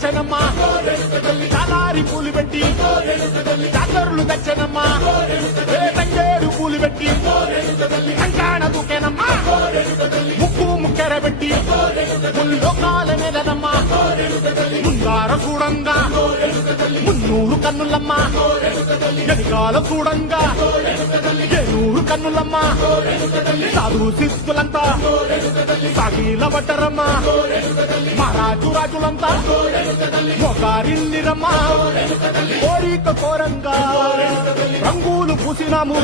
తెచ్చనమ్మా చాలారి పూలు పెట్టి జాతరులు తెచ్చనమ్మా తంగేరు పూలు పెట్టి కంకాణ దూకేనమ్మా ముక్కు ముక్కెర పెట్టి ముల్లోకాల నెలనమ్మా ముందార చూడంగా మున్నూరు కన్నులమ్మా ఎనకాల చూడంగా ఏనూరు కన్నులమ్మా సాధు శిస్తులంతా సాగిల పట్టరమ్మా మహారాజు రాజులంతా ఒకరిల్లిరమ్మా కోరిక కోరంగా రంగులు పూసినాము